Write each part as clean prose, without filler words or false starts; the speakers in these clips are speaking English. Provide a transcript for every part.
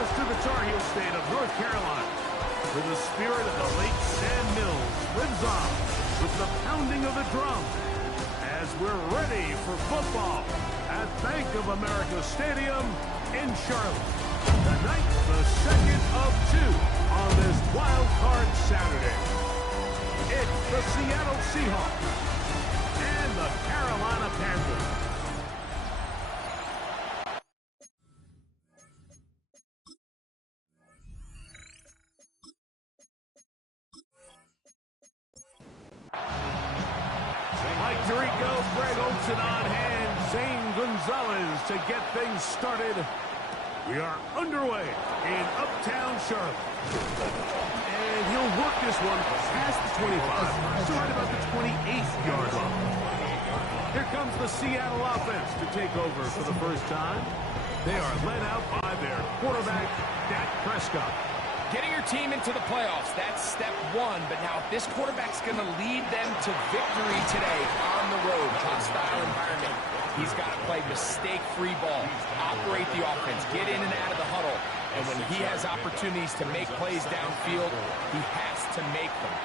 us to the Tar Heel state of North Carolina, where the spirit of the late Sam Mills lives on with the pounding of the drum as we're ready for football at Bank of America Stadium in Charlotte. Tonight, the second of two on this wild card Saturday. It's the Seattle Seahawks and the Carolina Panthers. Mike Tirico, Greg Olsen on hand, Zane Gonzalez to get things started. We are underway in Uptown Charlotte. And he'll work this one past the 25, so right about the 28th-yard line. Here comes the Seattle offense to take over for the first time. They are led out by their quarterback, Dak Prescott. Getting your team into the playoffs, that's step one. But now if this quarterback's going to lead them to victory today on the road, hostile environment, he's got to play mistake-free ball, operate the offense, get in and out of the huddle. And when he has opportunities to make plays downfield, he has to make them.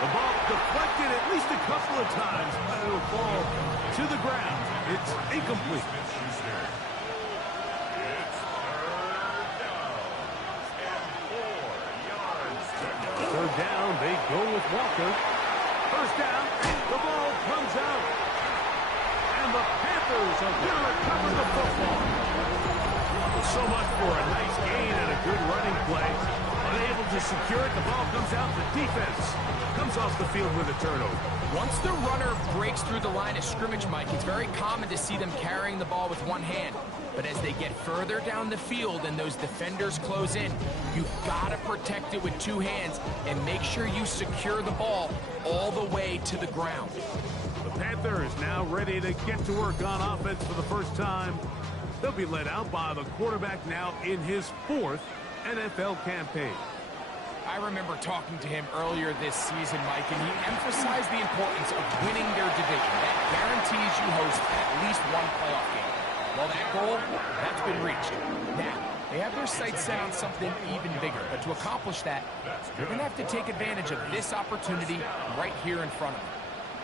The ball deflected at least a couple of times, but it will fall to the ground. It's incomplete. Third down, they go with Walker. First down, the ball comes out. And the Panthers are going to recover the football. So much for a nice gain and a good running play. Unable to secure it, the ball comes out. The defense comes off the field with a turnover. Once the runner breaks through the line of scrimmage, Mike, it's very common to see them carrying the ball with one hand. But as they get further down the field and those defenders close in, you've got to protect it with two hands and make sure you secure the ball all the way to the ground. The Panthers now ready to get to work on offense for the first time. They'll be led out by the quarterback now in his fourth NFL campaign. I remember talking to him earlier this season, Mike, and he emphasized the importance of winning their division. That guarantees you host at least one playoff game. Well, that goal, that's been reached. Now, they have their sights set on something even bigger, but to accomplish that, they're going to have to take advantage of this opportunity right here in front of them.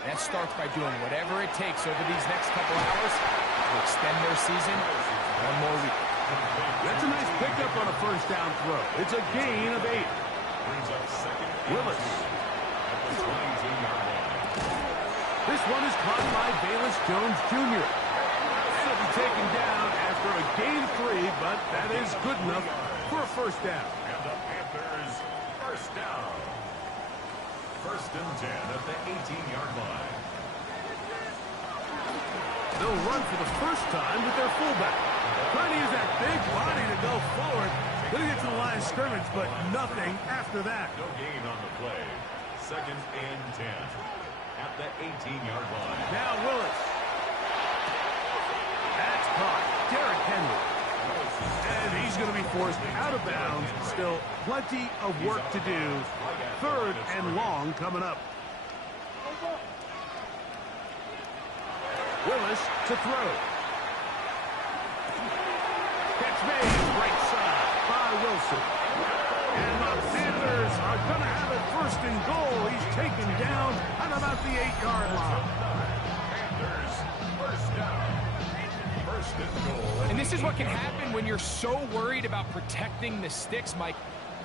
That starts by doing whatever it takes over these next couple hours to extend their season one more week. That's a nice pickup on a first down throw. It's a gain of 8. Willis. This one is caught by Bayless Jones Jr. And it'll be taken down after a gain of 3, but that is good enough for a first down. And the Panthers first down. First and 10 at the 18-yard line. They'll run for the first time with their fullback. Trying to use that big body to go forward. Gonna get to the line of scrimmage, but nothing after that. No gain on the play. Second and 10 at the 18-yard line. Now Willis. That's caught. Derrick Henry. And he's going to be forced out of bounds. Still plenty of work to do. Third and long coming up. Willis to throw. Catch made right side by Wilson. And the Panthers are going to have it first and goal. He's taken down at about the 8-yard line. Panthers first down. First and goal. And this is what can happen when you're so worried about protecting the sticks, Mike.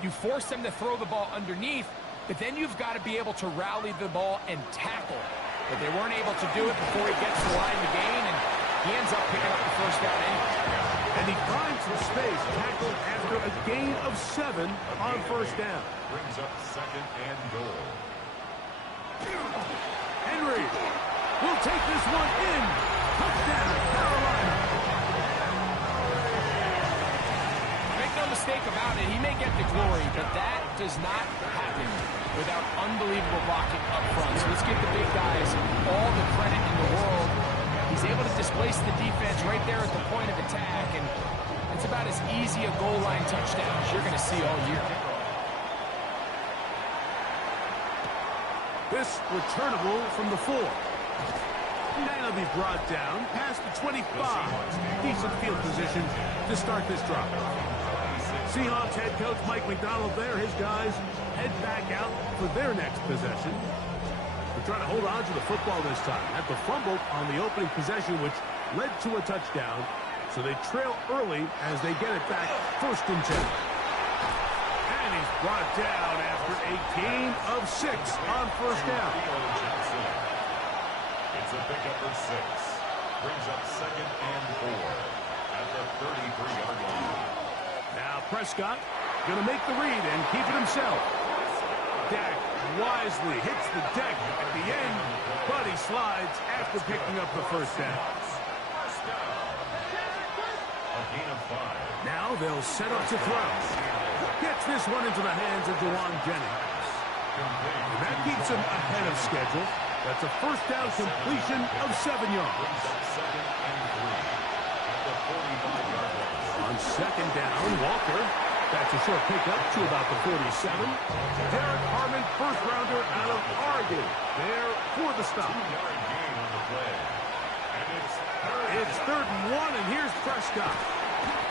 You force them to throw the ball underneath, but then you've got to be able to rally the ball and tackle. But they weren't able to do it before he gets to the line to gain, and he ends up picking up the first down anyway. And he finds some space, tackled after a gain of 7 on first down. Brings up second and goal. Henry will take this one in. Touchdown, Carolina. Make no mistake about it, he may get the glory, but that does not happen without unbelievable blocking up front. So let's give the big guys all the credit in the world. He's able to displace the defense right there at the point of attack, and it's about as easy a goal line touchdown as you're going to see all year. This returnable from the 4. Now he'll be brought down past the 25. Decent field position to start this drive. Seahawks head coach Mike McDonald there. His guys head back out for their next possession. They're trying to hold on to the football this time. Had the fumble on the opening possession, which led to a touchdown. So they trail early as they get it back, 1st and 10. And he's brought down after a gain of 6 on 1st down. It's a pickup of 6. Brings up 2nd and 4 at the 33-yard line. Now Prescott going to make the read and keep it himself. Dak wisely hits the deck at the end, but he slides after picking up the 1st down. A gain of 5. Now they'll set up to throw. Gets this one into the hands of Jawan Jennings. And that keeps him ahead of schedule. That's a 1st down completion of 7 yards. On 2nd down, Walker. That's a short pickup to about the 47. Derek Harmon, 1st rounder out of Oregon. There for the stop. It's 3rd and 1, and here's Prescott.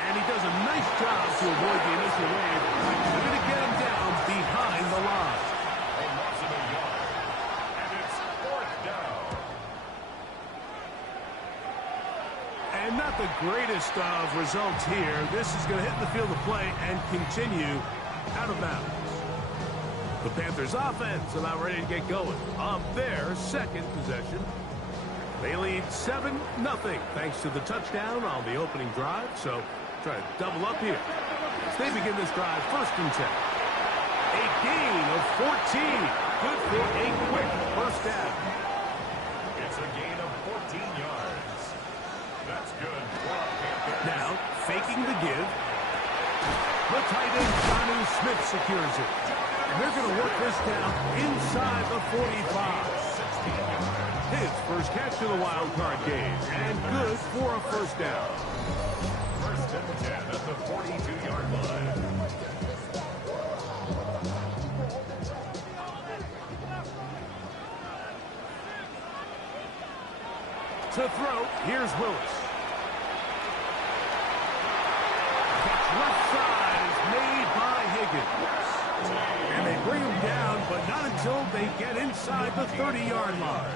And he does a nice job to avoid the initial wave. They're going to get him down behind the line. And not the greatest of results here. This is going to hit the field of play and continue out of bounds. The Panthers offense about ready to get going on their 2nd possession. They lead 7-0 thanks to the touchdown on the opening drive. So try to double up here. As they begin this drive, 1st and 10. A gain of 14. Good for a quick 1st down. It's a gain of 14 yards. That's good. Now, faking the give. The tight end, Jonnu Smith, secures it. And they're going to work this down inside the 45. His 1st catch to the wild card game. And good for a 1st down. 1st and 10 at the 42-yard line. To throw, here's Willis. Left side is made by Higgins. And they bring him down, but not until they get inside the 30-yard line.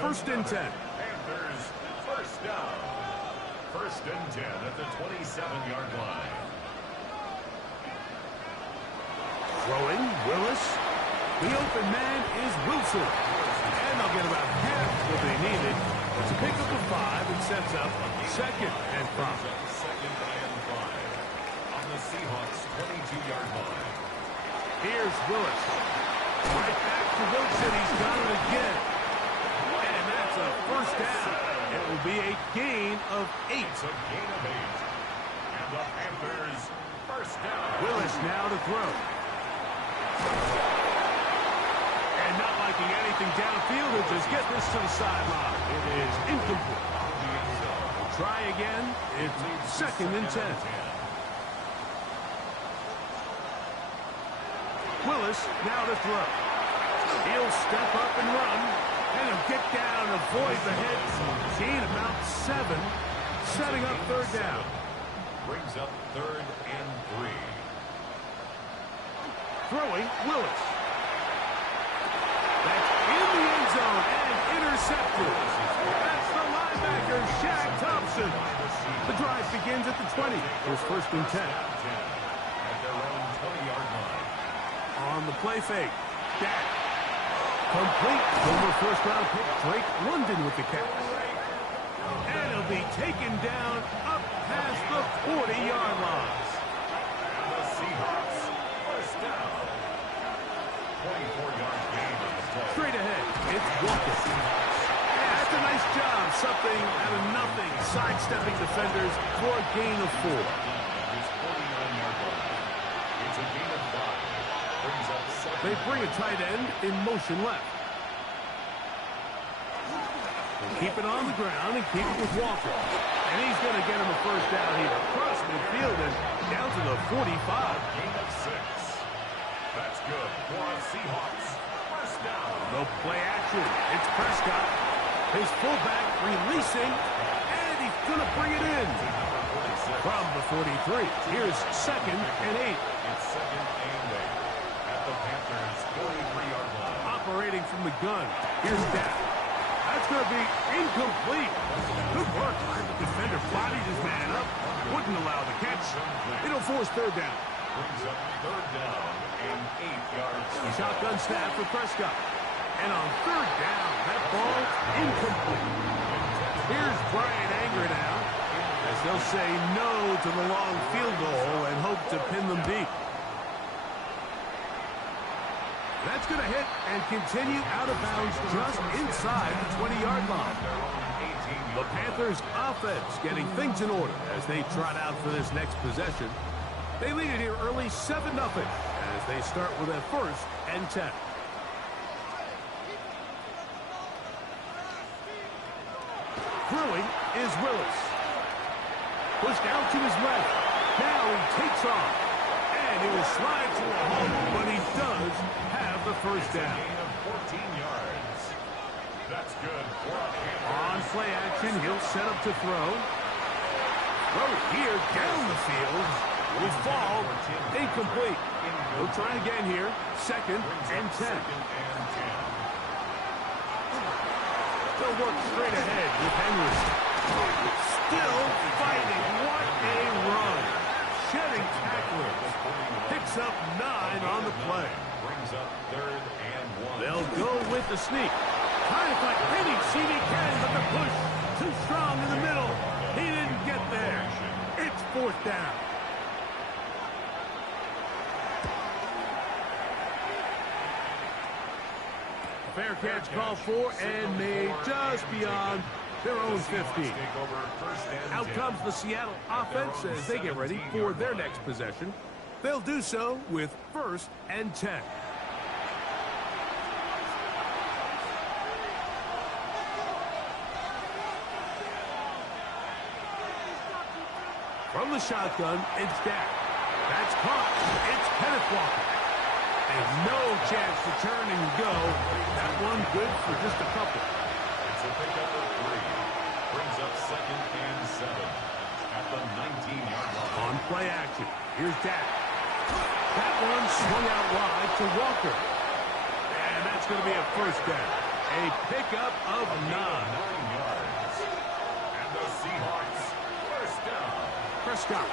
1st and 10. Panthers 1st down. 1st and 10 at the 27-yard line. Throwing, Willis. The open man is Wilson. And they'll get about half what they needed. It's a pickup of 5 and sets up 2nd and 5. 2nd and 5 on the Seahawks 22-yard line. Here's Willis. Right back to Wilson. He's got it again. And that's a 1st down. It will be a gain of 8. It's a gain of 8. And the Panthers 1st down. Willis now to throw. And not liking anything downfield, he'll just get this to the sideline. It is incomplete. Try again. It's 2nd and 10. Willis now to throw. He'll step up and run. And he'll get down and avoid the hit. Gain about 7. Setting up 3rd down. Brings up 3rd and 3. Throwing, Willis. That's in the end zone and intercepted. That's the linebacker, Shaq Thompson. The drive begins at the 20. Here's 1st and 10. At their own 20-yard line. On the play fake. Dak. Complete. Former 1st-round pick Drake London with the catch. And he'll be taken down up past the 40-yard line. And the Seahawks 1st down. 24-yard gain on the play. Straight ahead, it's Walker. Yeah, that's a nice job. Something out of nothing. Sidestepping defenders for a gain of 4. His 49-yard line. It's a gain of 5. Brings up 7. They bring a tight end in motion left. Keep it on the ground and keep it with Walker. And he's going to get him a 1st down here. Across midfield and down to the 45. Gain of 6. That's good for a Seahawks 1st down. No play action. It's Prescott. His fullback releasing. And he's going to bring it in. Number 46. From the 43, here's 2nd and 8. It's 2nd and 8 at the Panthers' 43-yard line. Operating from the gun, here's Dak. That's going to be incomplete. Good work. The defender bodied his man up, wouldn't allow the catch. It'll force 3rd down. Brings up 3rd down and 8 yards. Shotgun snap for Prescott. And on 3rd down, that ball incomplete. Here's Brian Anger now, as they'll say no to the long field goal and hope to pin them deep. That's going to hit and continue out of bounds just inside the 20-yard line. The Panthers' offense getting things in order as they trot out for this next possession. They lead it here early 7-0 as they start with a 1st and 10. Throwing is Willis. Pushed out to his left. Now he takes off. And he will slide to a halt, but he does have the 1st down. Gain of 14 yards. That's good for a Panthers. On play action, he'll set up to throw. Throw it here down the field. Will fall. Incomplete. He'll try again here. 2nd and 10. They'll work straight ahead with Henry. Still fighting. What a run. Shedding tacklers. Picks up 9 on the play. Brings up 3rd and 1. They'll go with the sneak. Trying to fight any seat he can, but the push too strong in the middle. He didn't get there. It's 4th down. Fair catch called for and made just beyond their own 15. Out comes the Seattle offense as they get ready for their next possession. They'll do so with 1st and 10. From the shotgun, it's Dak. That's caught. It's Kenneth Walker. And no chance to turn and go. That one good for just a couple. It's a pickup of 3. Brings up 2nd and 7 at the 19-yard line. On play action, here's Dak. That one swung out wide to Walker. And that's going to be a 1st down. A pickup of 9. 9 yards. And the Seahawks 1st down. Prescott.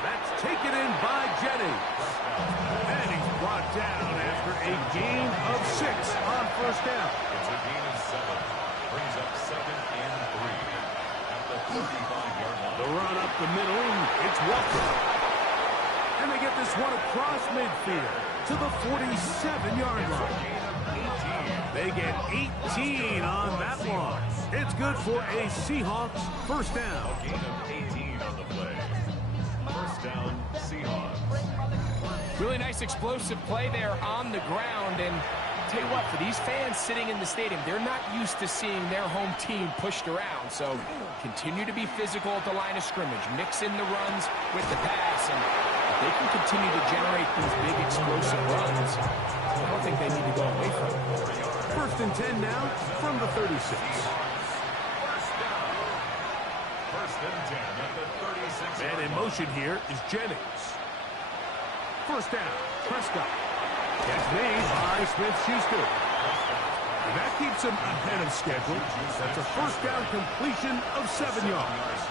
That's taken in by Jennings. And he's brought down after a gain of 6 on 1st down. It's a gain of 7. Brings up 2nd and 3 at the 35-yard line. The run up the middle, it's Walker. And they get this one across midfield to the 47-yard line. They get 18 on that one. It's good for a Seahawks 1st down. A gain of 18 on the play. 1st down, Seahawks. Really nice explosive play there on the ground. And tell you what, for these fans sitting in the stadium, they're not used to seeing their home team pushed around. So continue to be physical at the line of scrimmage. Mix in the runs with the pass. And if they can continue to generate these big explosive runs, I don't think they need to go away from it. 1st and 10 now from the 36. 1st down. 1st and 10 at the 36. And in motion here is Jennings. 1st down, Prescott. Gets made by Smith-Schuster. That keeps him ahead of schedule. That's a 1st down completion of 7 yards.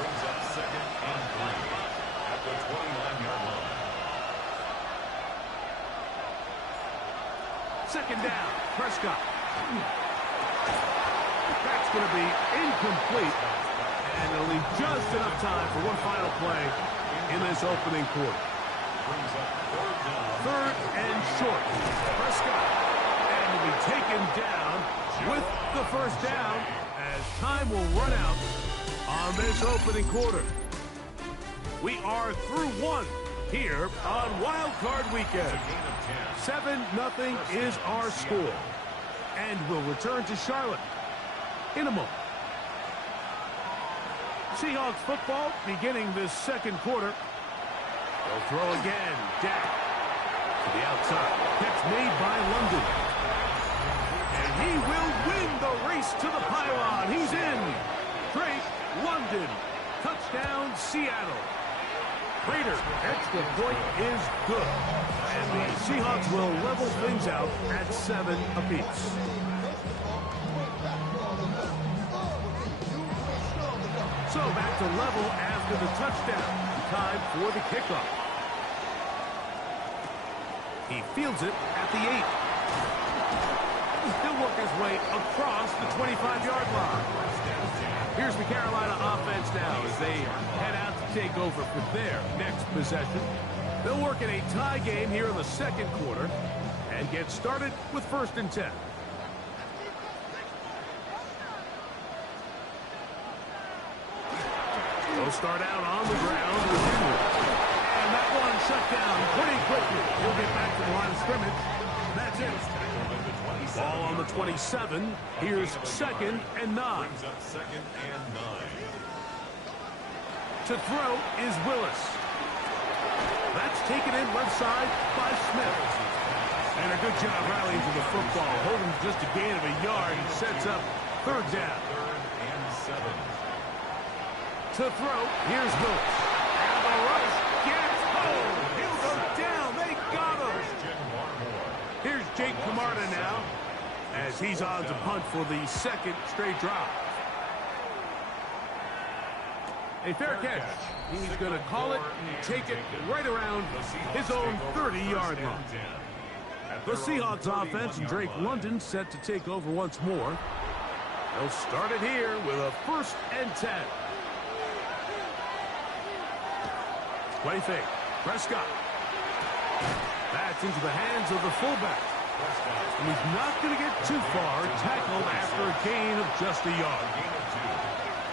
Brings up 2nd and 3 at the 29-yard line. 2nd down, Prescott. That's going to be incomplete. And it'll leave just enough time for one final play in this opening quarter. Brings up 3rd down. 3rd and short. Prescott. And will be taken down with the 1st down as time will run out on this opening quarter. We are through 1 here on Wild Card Weekend. 7-0 is our score. And we'll return to Charlotte in a moment. Seahawks football beginning this 2nd quarter. They'll throw again. Dak to the outside. Catch made by London. And he will win the race to the pylon. He's in. Drake London Touchdown, Seattle. Raiders, extra point is good. And the Seahawks will level things out at 7 apiece. So back to level after the touchdown. Time for the kickoff. He fields it at the 8. He'll work his way across the 25-yard line. Here's the Carolina offense now as they head out to take over for their next possession. They'll work in a tie game here in the second quarter and get started with 1st and 10. They'll start out on the ground with Henry. And that one shut down pretty quickly. He'll get back to the line of scrimmage. That's it. Ball on the 27. Here's 2nd and 9. To throw is Willis. That's taken in left side by Smith. And a good job rallying to the football. Holding just a gain of a yard and sets up 3rd down. 3rd and 7. To throw, here's Willis. And the rush gets home. He'll go down. They got him. Here's Jake Camarda now as he's on to punt for the 2nd straight drive. A fair catch. He's going to call it and take it right around his own 30-yard line. The Seahawks offense and Drake London set to take over once more. They'll start it here with a 1st and 10. Play fake. Prescott. That's into the hands of the fullback. And he's not going to get too far. Tackled after a gain of just a yard.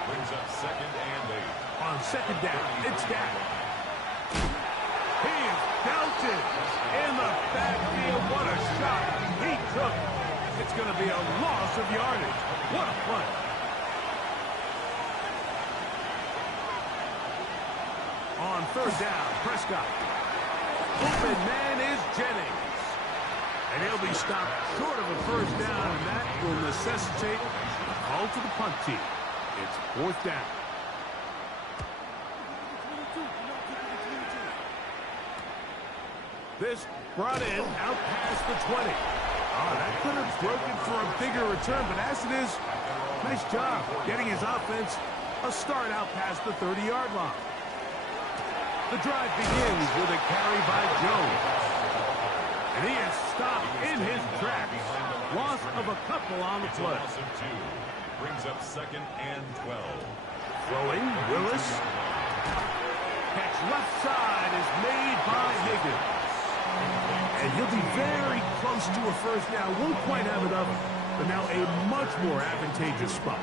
Brings up 2nd and 8. On 2nd down, it's down. He is belted in the backfield. What a shot he took. It's going to be a loss of yardage. What a play. On 3rd down, Prescott. Open man is Jennings. And he'll be stopped short of a 1st down, and that will necessitate a call to the punt team. It's 4th down. This brought in out past the 20. Oh, that could have broken for a bigger return, but as it is, nice job getting his offense a start out past the 30-yard line. The drive begins with a carry by Jones. And he is stopped in his tracks. Loss of a couple on the play. Brings up 2nd and 12. Throwing, Willis. Catch left side is made by Higgins. And he'll be very close to a 1st down. Won't quite have it up, but now a much more advantageous spot.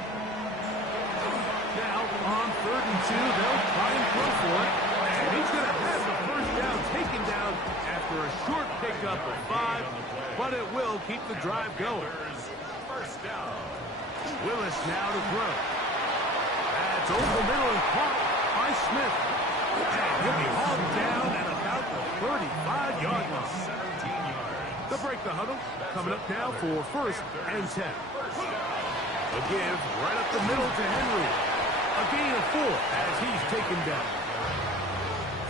Now on 3rd and 2, they'll try and go for it. And he's going to have the 1st down taken down after a short pickup of 5, but it will keep the drive going. 1st down. Willis now to throw. That's over the middle and caught by Smith. And he'll be hauled down at about the 35-yard line. 17 yards. They'll break the huddle. Coming up now for 1st and 10. A give right up the middle to Henry. A gain of 4 as he's taken down.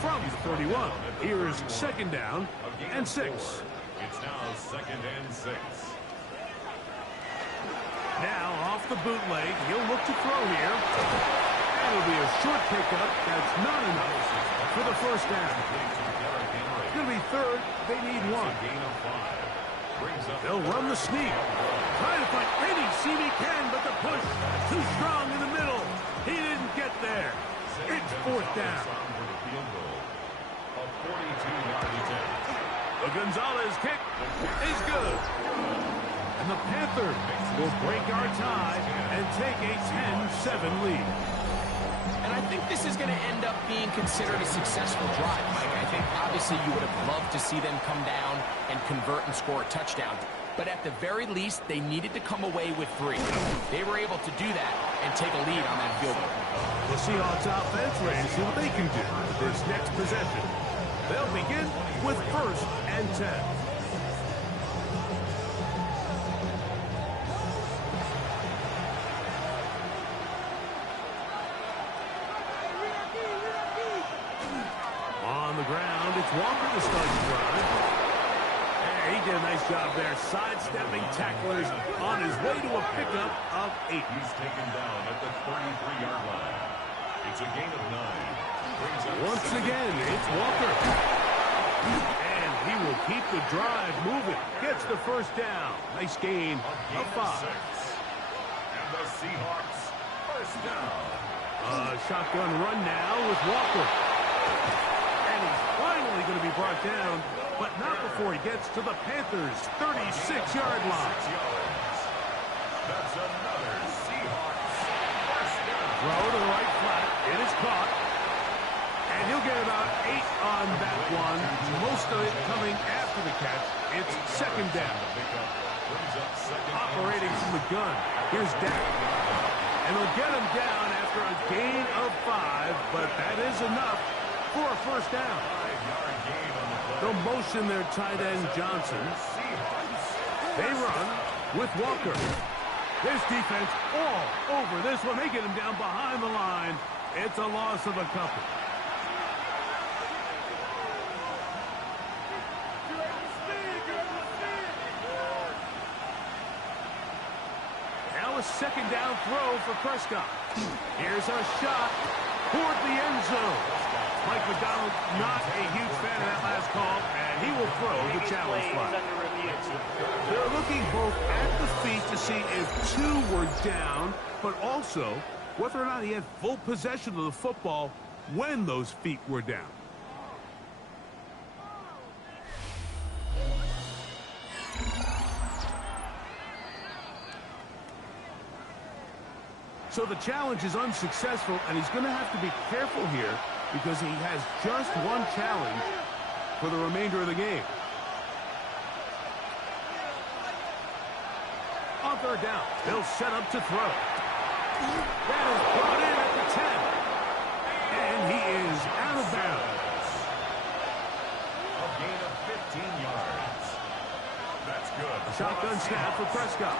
From the 31, here's 2nd down and 6. It's now 2nd and 6. Now off the bootleg, he'll look to throw here. That'll be a short pickup. That's not enough for the 1st down. It's going to be 3rd. They need 1. They'll run the sneak. Trying to find any seam he can, but the push too strong in the middle. He didn't get there. It's 4th down. The Gonzalez kick is good. And the Panthers will break our tie and take a 10-7 lead. And I think this is going to end up being considered a successful drive, Mike. I think obviously you would have loved to see them come down and convert and score a touchdown. But at the very least, they needed to come away with 3. They were able to do that and take a lead on that field goal. The Seahawks offense ready to see what they can do with this next possession. They'll begin with 1st and 10. ground. It's Walker to start the drive. And he did a nice job there, sidestepping tacklers on his way to a pickup of 8. He's taken down at the 33-yard line. It's a gain of 9. Once again, it's Walker. And he will keep the drive moving. Gets the first down. Nice gain of 5. And the Seahawks first down. Shotgun run now with Walker. And he's finally going to be brought down, but not before he gets to the Panthers' 36-yard line. That's another Seahawks first down. Throw to the right flat. It is caught. And he'll get about 8 on that one. Most of it coming after the catch. It's second down. Operating from the gun. Here's Dak. And they'll get him down after a gain of 5, but that is enough for a first down. They'll motion their tight end Johnson. They run with Walker. This defense all over this one. They get him down behind the line. It's a loss of a couple. Now a second down throw for Prescott. Here's a shot toward the end zone. Mike McDonald not a huge fan of that last call, and he will throw the challenge flag. They're looking both at the feet to see if 2 were down, but also whether or not he had full possession of the football when those feet were down. So the challenge is unsuccessful, and he's going to have to be careful here because he has just one challenge for the remainder of the game. On third down, they'll set up to throw. That is brought in at the 10. And he is out of bounds. A gain of 15 yards. That's good. Shotgun snap for Prescott.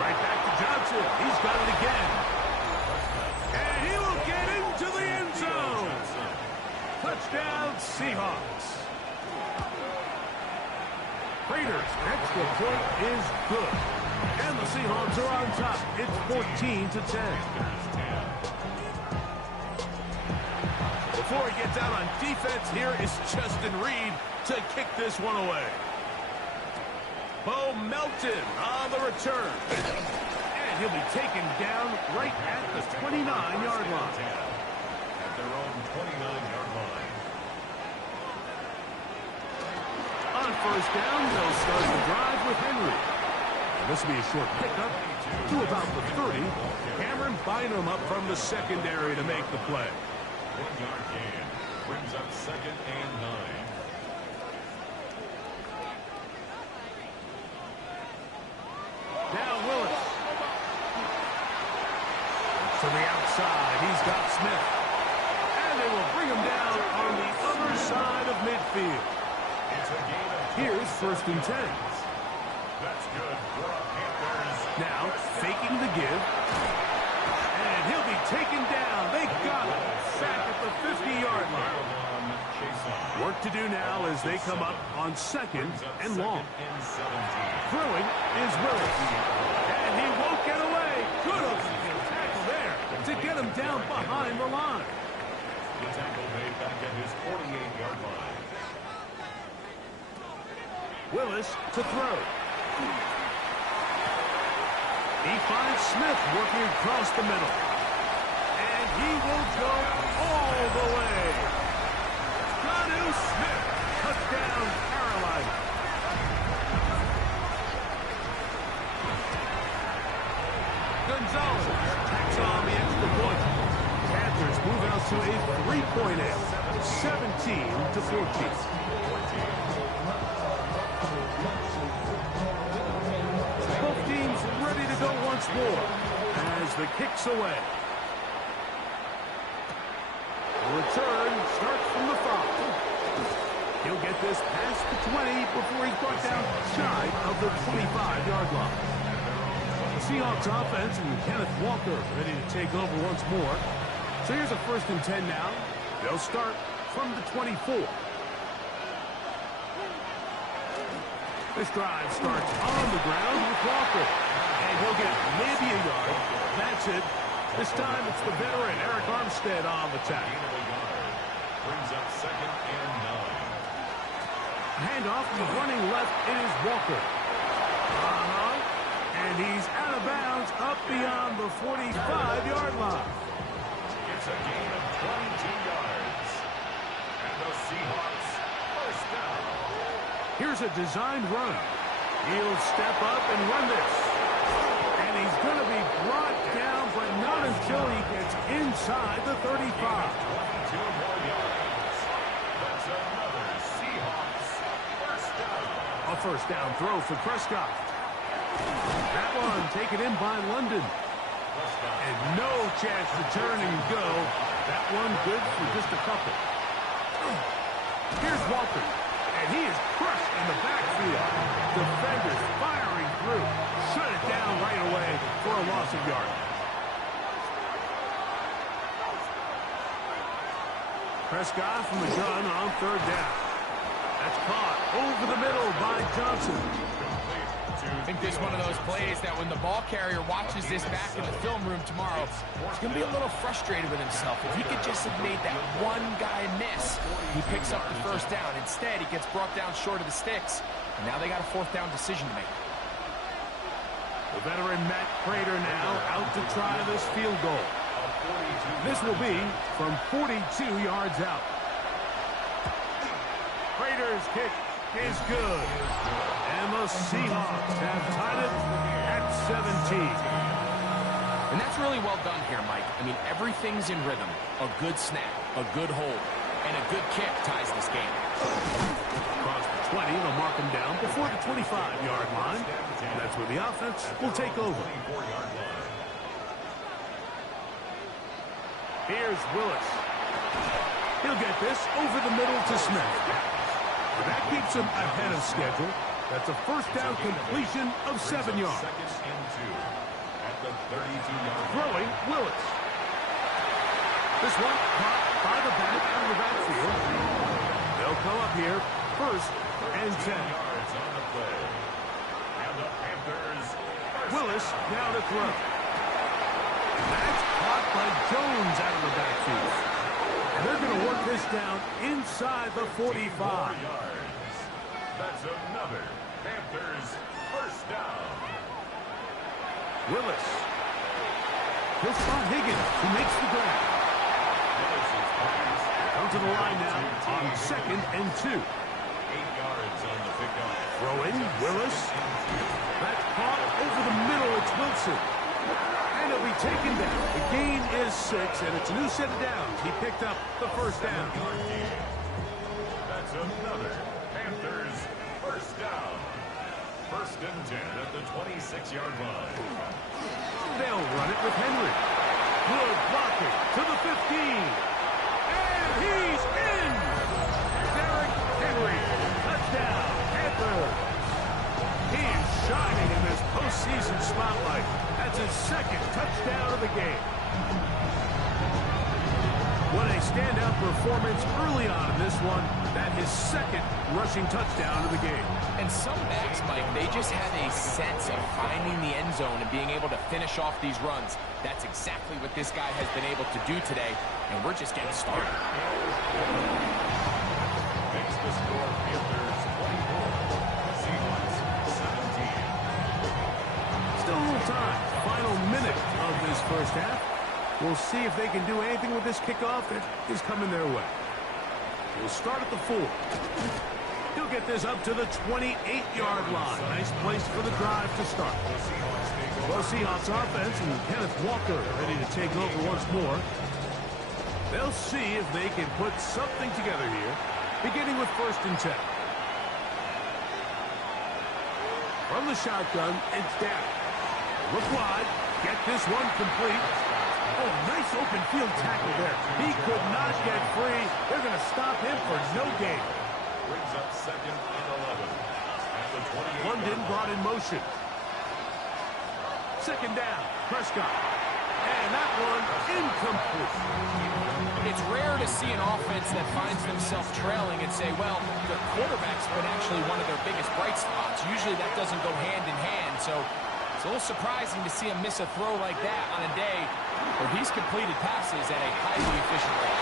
Right back to Johnson. He's got it again. And he will get into the end zone. Touchdown, Seahawks. Raiders' extra point is good. And the Seahawks are on top. It's 14-10. Before he gets out on defense, here is Justin Reed to kick this one away. Bo Melton on the return. And he'll be taken down right at the 29-yard line. At their own 29-yard line. On first down, they'll start the drive with Henry. And this will be a short pickup to about the 30. Cameron Bynum up from the secondary to make the play. 1-yard gain. Brings up 2nd and 9. Now Willis. To the outside, he's got Smith. And they will bring him down on the other side of midfield. It's a gain of 2. Here's 1st and 10. That's good for the Panthers. Now faking the give. And he'll be taken down. They got him. Sack at the 50-yard line. Work to do now as they come up on 2nd and long. Throwing is Willis. And he won't get away. Good open field tackle there to get him down behind the line. The tackle made back at his 48-yard line. Willis to throw. He finds Smith working across the middle. And he will go all the way. Smith, touchdown, Carolina. Gonzalez tacks on the extra point. Panthers move out to a 3-point edge, 17-14. Both teams ready to go once more as the kick's away. The return starts from the 5. He'll get this past the 20 before he's brought down shy of the 25-yard line. The Seahawks offense and Kenneth Walker ready to take over once more. So here's a 1st and 10 now. They'll start from the 24. This drive starts on the ground with Walker. And he'll get maybe a yard. That's it. This time it's the veteran, Eric Armstead, on the tackle. Brings up 2nd and 9. Handoff to running left. It is Walker. And he's out of bounds up beyond the 45-yard line. It's a gain of 22 yards. And the Seahawks first down. Here's a designed run. He'll step up and run this. And he's going to be brought down, but not until he gets inside the 35. 22 more yards. That's another Seahawks first down. A first down throw for Prescott. That one taken in by London. And no chance to turn and go. That one good for just a couple. Here's Walker. And he is crushed in the backfield. Defenders firing through. Shut it down right away for a loss of yardage. Prescott from the gun on 3rd down. That's caught over the middle by Johnson. I think this is one of those plays that when the ball carrier watches this back in the film room tomorrow, he's going to be a little frustrated with himself. If he could just have made that one guy miss, he picks up the first down. Instead, he gets brought down short of the sticks. And now they got a 4th down decision to make. The veteran Matt Prater now out to try this field goal. This will be from 42 yards out. Prater's kick is good. And the Seahawks have tied it at 17. And that's really well done here, Mike. I mean, everything's in rhythm. A good snap, a good hold, and a good kick ties this game. Across the 20, they'll mark him down before the 25-yard line. And that's where the offense will take over. Here's Willis. He'll get this over the middle to Smith. But that keeps him ahead of schedule. That's a first down completion of 7 yards. 2nd and 2 at the 32-yard line. Throwing Willis. This one caught by the back out of the backfield. They'll come up here 1st and 10. Yards on the play. And the Panthers. Willis now to throw. That's caught by Jones out of the backfield. And they're going to work this down inside the 45. Yards. That's another Panthers first down. Willis. He'll spot Higgins, who makes the grab. Come to the line now on 2nd and 2. 8 yards on the pickup. Throwing Willis. That's caught over the middle. It's Wilson. And he'll be taken down. The gain is 6, and it's a new set of downs. He picked up the first down. That's another Panthers first down. 1st and 10 at the 26-yard line. They'll run it with Henry. Good blocking to the 15. And he's in. Derrick Henry. Touchdown, Panthers. He is shining in this postseason spotlight. That's his 2nd touchdown of the game. What a standout performance early on in this one. That his 2nd rushing touchdown of the game. And some backs, Mike, they just have a sense of finding the end zone and being able to finish off these runs. That's exactly what this guy has been able to do today, and we're just getting started. Makes the score Panthers 24, Seahawks 17. Still a little time. Final minute of this first half. We'll see if they can do anything with this kickoff that is coming their way. We'll start at the 4. He'll get this up to the 28-yard line. Nice place for the drive to start. Well, Seahawks offense and Kenneth Walker ready to take over once more. They'll see if they can put something together here, beginning with 1st and 10. From the shotgun, it's down. Look wide. Get this one complete. Oh, nice open field tackle there. He could not get free. They're going to stop him for no gain. Brings up 2nd and 11 at the 28. London brought in motion. 2nd down, Prescott. And that one incomplete. It's rare to see an offense that finds themselves trailing and say, well, their quarterback's been actually one of their biggest bright spots. Usually that doesn't go hand in hand, so it's a little surprising to see him miss a throw like that on a day where he's completed passes at a highly efficient rate.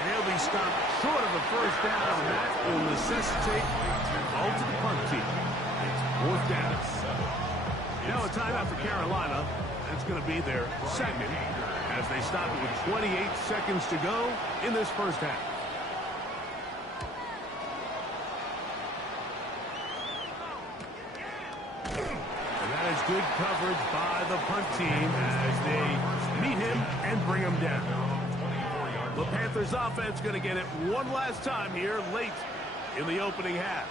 And he'll be stopped short of a first down, and that will necessitate a ball to the punt team. It's fourth down. Now a timeout for Carolina. That's going to be their second as they stop it with 28 seconds to go in this first half. And that is good coverage by the punt team as they meet him and bring him down. The Panthers offense going to get it one last time here late in the opening half.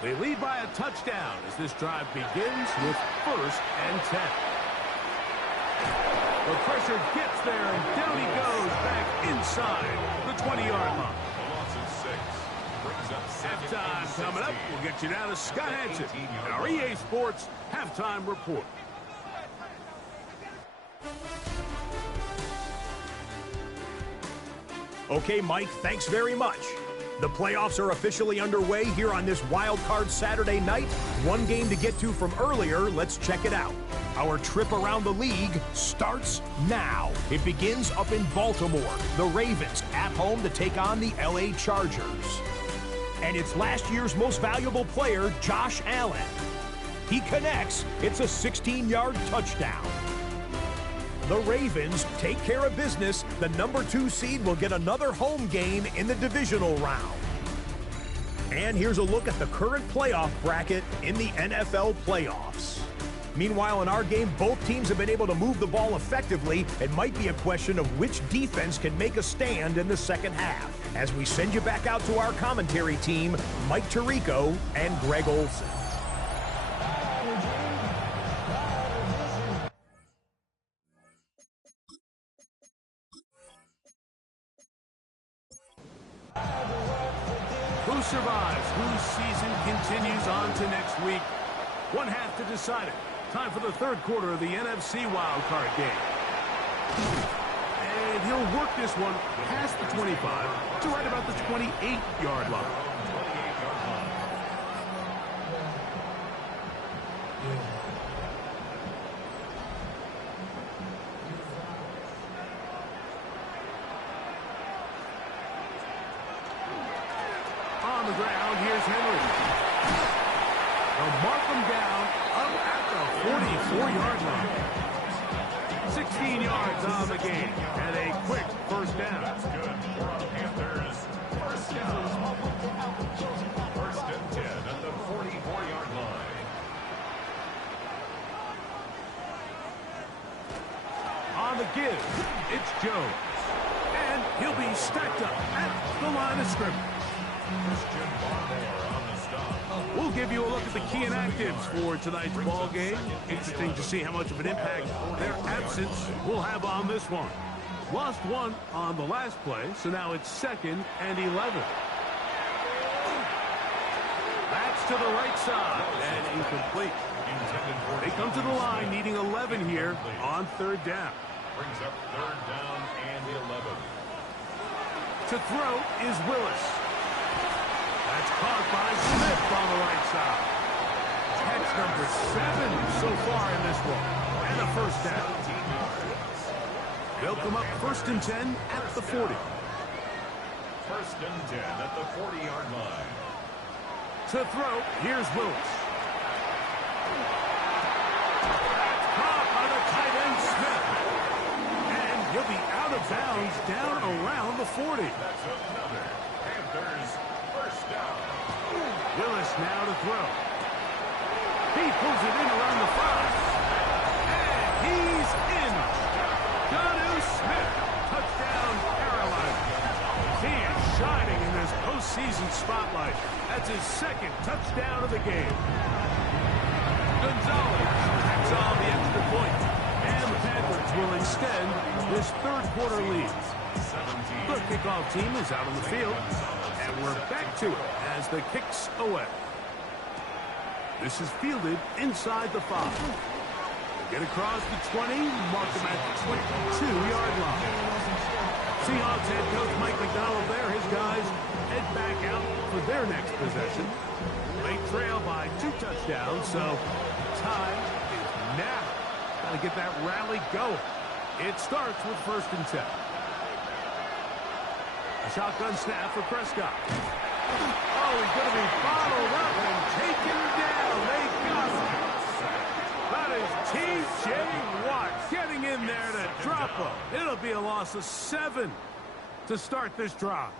They lead by a touchdown as this drive begins with 1st and 10. The pressure gets there, and down he goes back inside the 20-yard line. Halftime coming up. We'll get you now to Scott Hansen, our EA Sports Halftime Report. Okay, Mike, thanks very much. The playoffs are officially underway here on this Wild Card Saturday night. One game to get to from earlier. Let's check it out. Our trip around the league starts now. It begins up in Baltimore. The Ravens at home to take on the LA Chargers. And it's last year's most valuable player, Josh Allen. He connects. It's a 16-yard touchdown. The Ravens take care of business. The number 2 seed will get another home game in the divisional round. And here's a look at the current playoff bracket in the NFL playoffs. Meanwhile, in our game, both teams have been able to move the ball effectively. It might be a question of which defense can make a stand in the second half. As we send you back out to our commentary team, Mike Tirico and Greg Olson. Who survives? Whose season continues on to next week? One half to decide it. Time for the third quarter of the NFC wildcard game. And he'll work this one past the 25 to right about the 28-yard line. On the ground, here's Henry. They'll mark him down up at the 44-yard line. 16 yards on the game and a quick first down. That's good for the Panthers. First down. 1st and 10 at the 44-yard line. On the give, it's Jones. And he'll be stacked up at the line of scrimmage. We'll give you a look at the key inactives for tonight's ball game. Interesting to see how much of an impact their absence will have on this one. Lost one on the last play, so now it's 2nd and 11. That's to the right side and incomplete. They come to the line needing 11 here on 3rd down. Brings up 3rd down and 11. To throw is Willis. That's caught by Smith on the right side. Catch number 7 so far in this one. And a first down. They'll come up 1st and 10 at the 40. 1st and 10 at the 40-yard line. To throw, here's Willis. That's caught by the tight end Smith. And he'll be out of bounds down around the 40. That's another Panthers first down. Willis now to throw. He pulls it in around the 5. And he's in. Jonnu Smith. Touchdown, Carolina. He is shining in this postseason spotlight. That's his 2nd touchdown of the game. Gonzalez tacks on the extra point. And the Panthers will extend this 3rd quarter lead. The kickoff team is out on the field. And we're back to it as the kick's away. This is fielded inside the 5. Get across the 20, mark them at the 22-yard line. Seahawks head coach Mike McDonald there. His guys head back out for their next possession. They trail by 2 touchdowns, so time is now. Got to get that rally going. It starts with 1st and 10. A shotgun snap for Prescott. Oh, he's going to be bottled up and taken down. They got him. That is T.J. Watt getting in there to drop him. It'll be a loss of 7 to start this drive.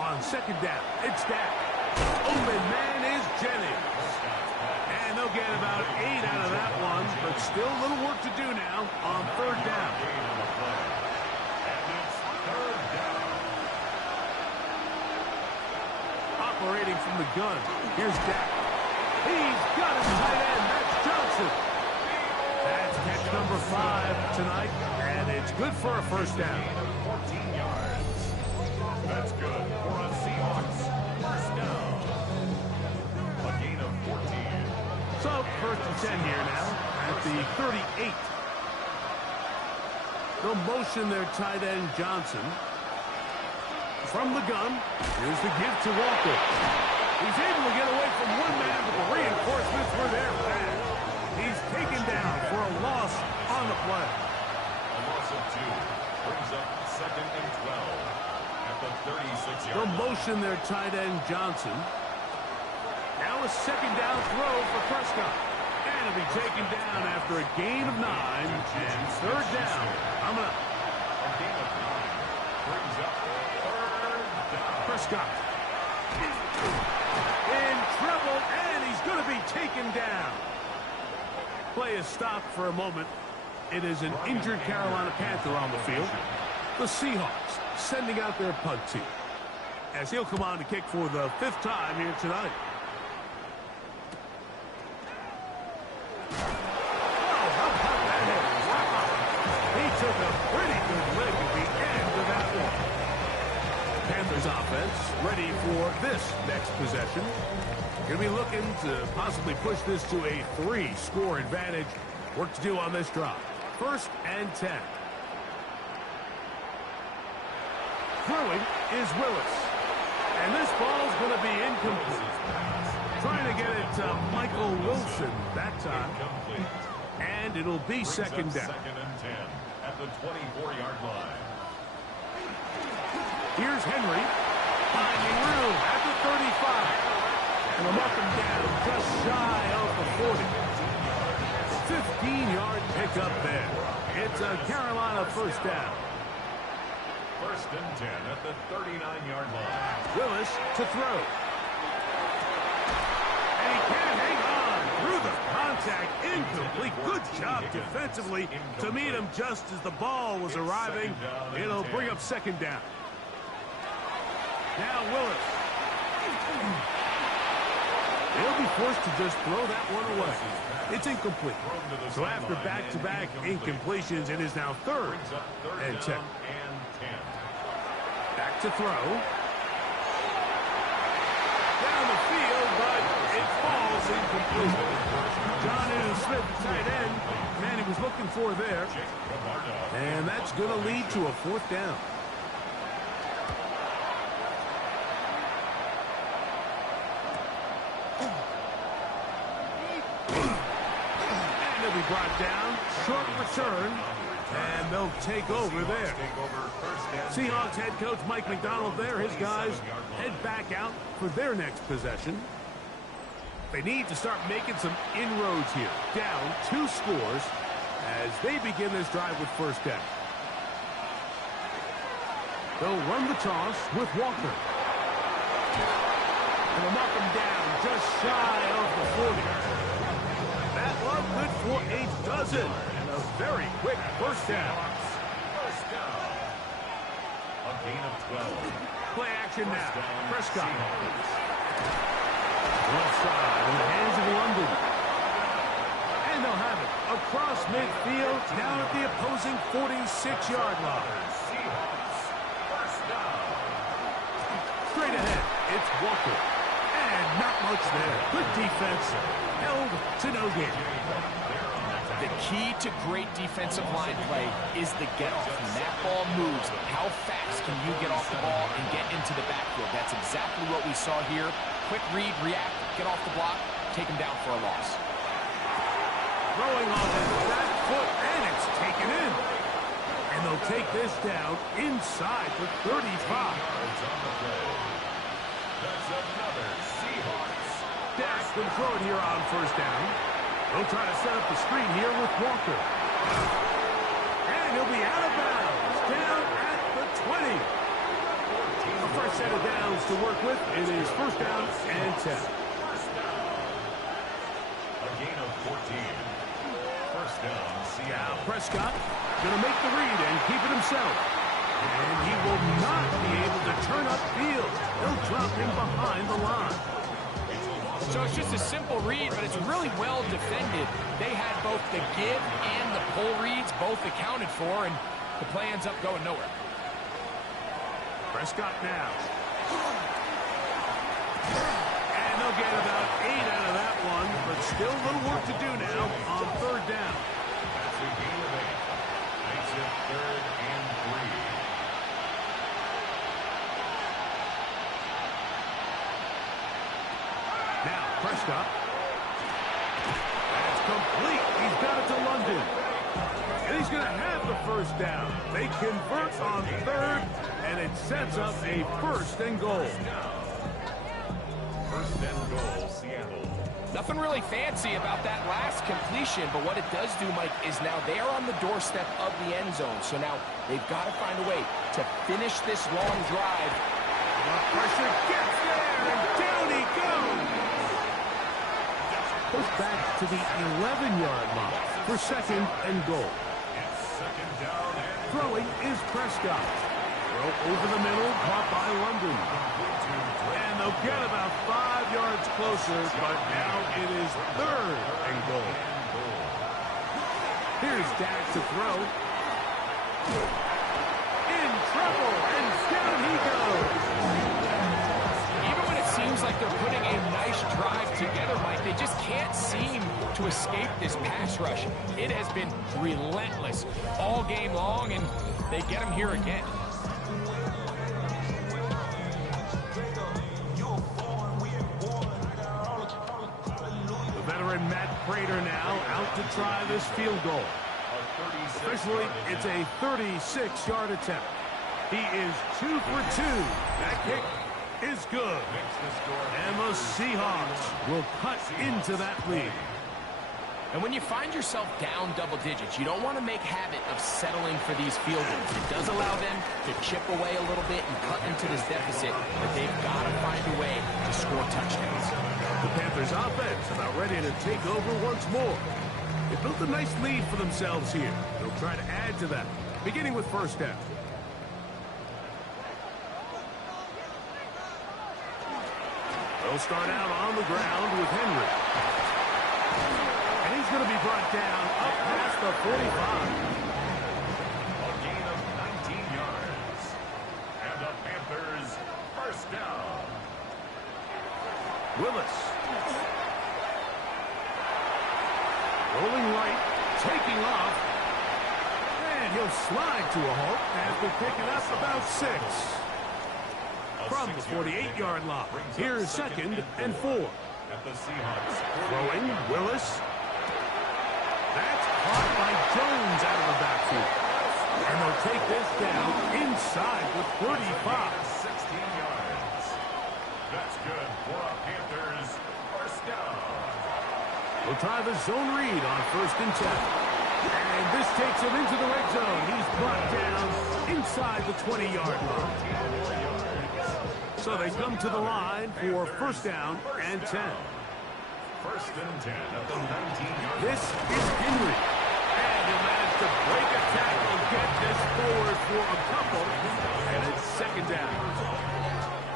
On 2nd down, it's Dak. Open man is Jennings. And they'll get about 8 out of that one, but still a little work to do now on 3rd down. Operating from the gun, here's Dak. He's got his tight end, that's Johnson. That's catch number 5 tonight, and it's good for a 1st down. 14 yards. That's good for a Seahawks 1st down. A gain of 14. So, 1st and 10 here now at the 38. They'll motion their tight end, Johnson. From the gun, here's the give to Walker. He's able to get away from one man, but the reinforcements were there fast. He's taken down for a loss on the play. A loss of 2 brings up 2nd and 12 at the 36-yard line. They'll motion their tight end, Johnson. Now a 2nd down throw for Prescott. And it'll be taken down after a gain of 9 and 3rd down. I'm up. A gain of 9 brings up 3rd down. Prescott in trouble, and he's going to be taken down. Play is stopped for a moment. It is an injured Carolina Panther on the field. The Seahawks sending out their punt team, as he'll come on to kick for the 5th time here tonight. Oh, how about that hit? Wow. He took a pretty good lick at the end of that one. Panthers offense ready for this next possession. Going to be looking to possibly push this to a 3-score advantage. Work to do on this drive. 1st and 10. Throwing is Willis. And this ball's going to be incomplete. Trying to get it to Michael Wilson that time. And it'll be 2nd down. 2nd and 10 at the 24-yard line. Here's Henry. Finding room at the 35. And they'll mark him down just shy of the 40. 15-yard pickup there. It's a Carolina 1st down. 1st and 10 at the 39-yard line. Willis to throw. And he can't hang on through the contact. Incomplete. Good job defensively to meet him just as the ball was arriving. It'll bring up 2nd down. Now Willis. He'll be forced to just throw that one away. It's incomplete. So after back-to-back incompletions, it is now 3rd and 10. Back to throw. Down the field, but it falls incomplete. Jonnu Smith, tight end, man he was looking for there. And that's going to lead to a 4th down. Brought down, short return, and they'll take over there. Seahawks head coach Mike McDonald there. His guys head back out for their next possession. They need to start making some inroads here. Down 2 scores as they begin this drive with 1st down. They'll run the toss with Walker. And they'll knock him down just shy of the 40. That one good for a dozen. And a very quick 1st down. 1st down. A gain of 12. Play action now. Prescott. Left side in the hands of London. And they'll have it across midfield down at the opposing 46-yard line. Seahawks 1st down. Straight ahead, it's Walker. And Not much there. Good defense. Held to no gain. The key to great defensive line play is the get-off. When that ball moves, how fast can you get off the ball and get into the backfield? That's exactly what we saw here. Quick read, react, get off the block, take him down for a loss. Throwing on his back foot, and it's taken in. And they'll take this down inside the 35. That's another Seahawks. Dak can throw it here on first down. They'll try to set up the screen here with Walker. And he'll be out of bounds, down at the 20. A fresh set of downs to work with. It is first down and 10. A gain of 14. First down, Seattle. Prescott going to make the read and keep it himself. And he will not be able to turn upfield. They'll drop him behind the line. So it's just a simple read, but it's really well defended. They had both the give and the pull reads both accounted for, and the play ends up going nowhere. Prescott now. And they'll get about 8 out of that one, but still a little work to do now on third down. That's a gain of 8. Makes it 3rd and 3. Now, Prescott. That's complete. He's got it to London. And he's going to have the first down. They convert on third, and it sets up a first and goal. First and goal, Seattle. Nothing really fancy about that last completion, but what it does do, Mike, is now they are on the doorstep of the end zone. So now they've got to find a way to finish this long drive. The pressure gets there, and down he goes. Goes back to the 11-yard line for second and goal. It's second down and Throwing is Prescott. Throw over the middle, caught by London. And they'll get about 5 yards closer, but now it is third and goal. Here's Dak to throw. In trouble, and down he goes. Even when it seems like they're putting a nice drive together, Mike, they just can't seem to escape this pass rush. It has been relentless all game long, and they get him here again. The veteran Matt Prater now out to try this field goal. Officially, it's a 36-yard attempt. He is 2 for 2. That kick is good. And the Seahawks will cut into that lead. And when you find yourself down double digits, you don't want to make habit of settling for these field goals. It does allow them to chip away a little bit and cut into this deficit, but they've got to find a way to score touchdowns. The Panthers offense about ready to take over once more. They built a nice lead for themselves here. They'll try to add to that, beginning with first down. They'll start out on the ground with Henry. And he's going to be brought down up past the 45. a gain of 19 yards. And the Panthers first down. Willis. Rolling right, taking off. And he'll slide to a halt as they're picking up about 6. From the 48-yard line. Here's second and 4. At the Seahawks. Throwing, Willis. That's caught by Jones out of the backfield. And they'll take this down inside the 35. 16 yards. That's good for a Panthers first down. We'll try the zone read on first and 10. And this takes him into the red zone. He's brought down inside the 20-yard line. So they come to the line for first down and 10. First and 10 at the 19-yard. This is Henry. And he'll manage to break a tackle, get this forward for a couple, and it's second down.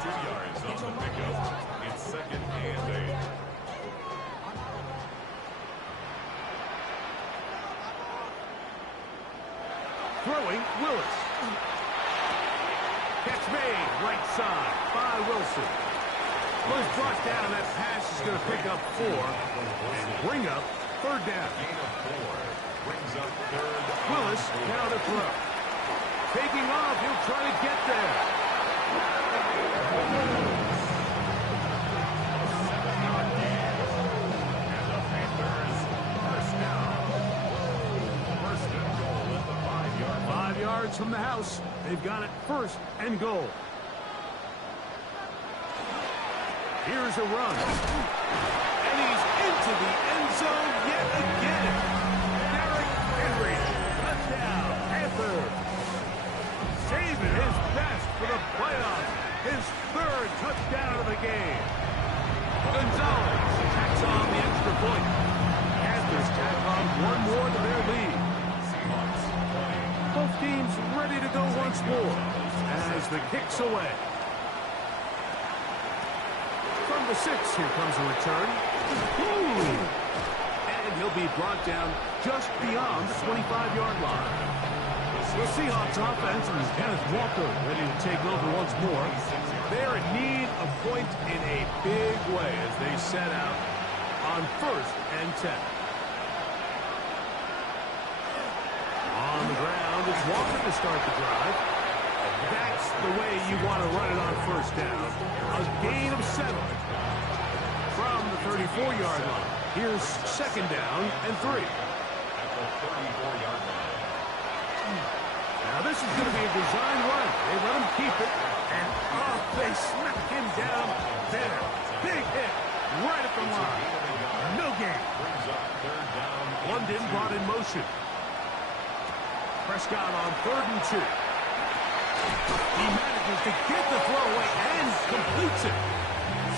2 yards on the pickup. It's second and 8. Throwing, Willis. Catch made, right side by Wilson. Well, it's brought down. That pass is going to pick up 4 and bring up third down. Gain of 4 brings up third. Willis now to throw. Taking off. He'll try to get there. And the Panthers first down. First and goal at the 5-yard line. 5 yards from the house. They've got it first and goal. Here's a run. And he's into the end zone yet again. Derrick Henry. Touchdown, Panthers. Saving his best for the playoffs. His 3rd touchdown of the game. Gonzalez tacks on the extra point. Panthers tack on 1 more to their lead. Seahawks 20. Both teams ready to go once more as the kick's away. From the 6, here comes a return. And he'll be brought down just beyond the 25-yard line. The Seahawks offense and Kenneth Walker ready to take over once more. They're in need of point in a big way as they set out on 1st and 10. On the ground, it's Walker to start the drive. That's the way you want to run it on 1st down. A gain of 7 from the 34-yard line. Here's 2nd down and 3. At the 34-yard line. Now this is going to be a design run. They let him keep it, and they smack him down there. Big hit right at the line. No gain. Brings up third down. London brought in motion. Prescott on 3rd and 2. He manages to get the throw away and completes it.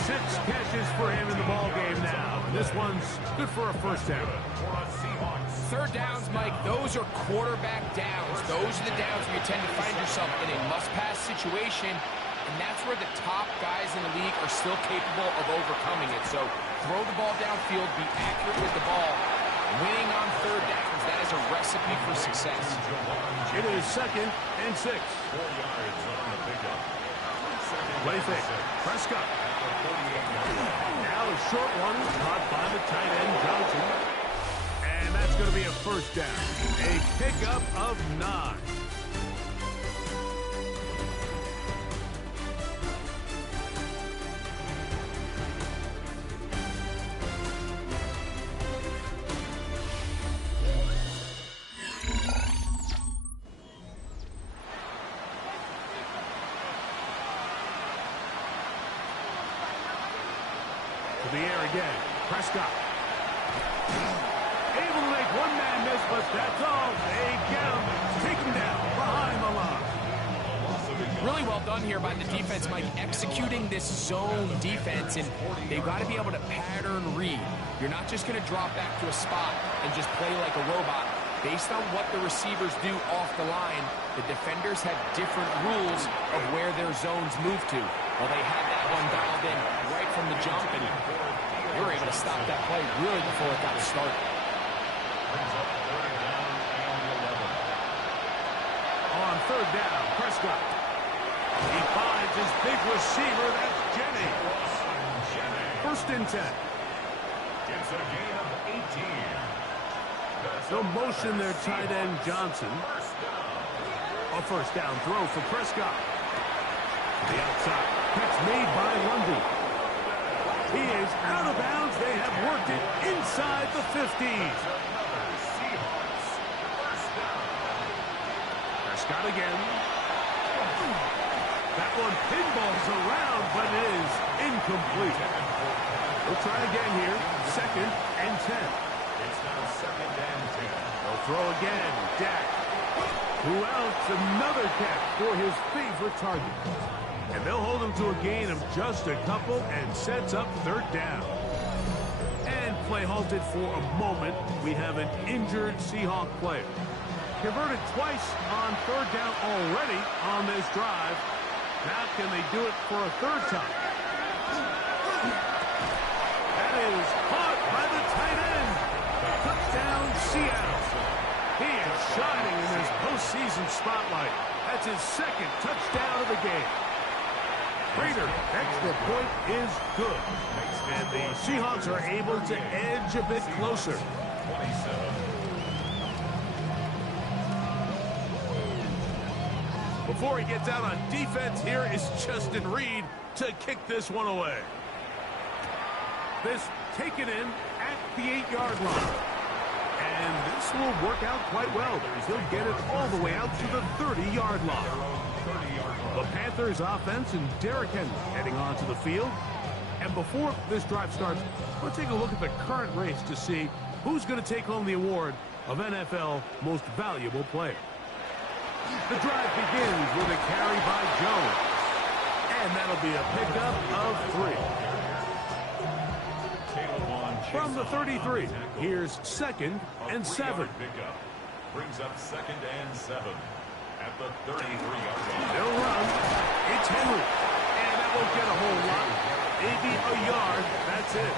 6 catches for him in the ball game now. This one's good for a 1st down. For a Seahawks. 3rd downs, Mike, those are quarterback downs. Those are the downs where you tend to find yourself in a must-pass situation, and that's where the top guys in the league are still capable of overcoming it. So throw the ball downfield, be accurate with the ball. Winning on 3rd downs, that is a recipe for success. It is 2nd and 6. 4 yards on the pickup. Play fake. Prescott. Now a short one caught by the tight end Johnson. And that's going to be a 1st down. A pickup of 9. To the air again. Prescott. Able to make one man miss, but that's all. They get him. Take him down behind the line. Really well done here by the defense, Mike, executing this zone defense, and they've got to be able to pattern read. You're not just going to drop back to a spot and just play like a robot. Based on what the receivers do off the line, the defenders have different rules of where their zones move to. Well, they had that one dialed in right from the jump, and they were able to stop that play really before it got started. On 3rd down, Prescott. He finds his big receiver. That's Jenny. 1st and 10. Gets a gain of 18. No motion there, tight end Johnson. A 1st down throw for Prescott. To the outside. Catch made by London. He is out of bounds. They have worked it inside the 50s. Prescott again. That one pinballs around, but it is incomplete. We'll try again here. 2nd and 10. It's now 2nd and 10. They'll throw again. Dak. Who else? Another catch for his favorite target. And they'll hold him to a gain of just a couple and sets up 3rd down. And play halted for a moment. We have an injured Seahawk player. Converted twice on 3rd down already on this drive. Now can they do it for a 3rd time? That is caught by the tight end. Touchdown, Seattle. He is shining in this postseason spotlight. That's his 2nd touchdown of the game. Raider, extra point is good. And the Seahawks are able to edge a bit closer. 27. Before he gets out on defense, here is Justin Reed to kick this one away. This taken in at the 8-yard line. And this will work out quite well. He'll get it all the way out to the 30-yard line. The Panthers offense and Derrick Henry heading onto the field. And before this drive starts, we'll take a look at the current race to see who's going to take home the award of NFL Most Valuable Player. The drive begins with a carry by Jones. And that'll be a pickup of 3. From the 33, here's 2nd and 7. Brings up 2nd and 7 at the 33-yard line. They'll run. It's Henry. And that won't get a whole lot. Maybe a yard. That's it.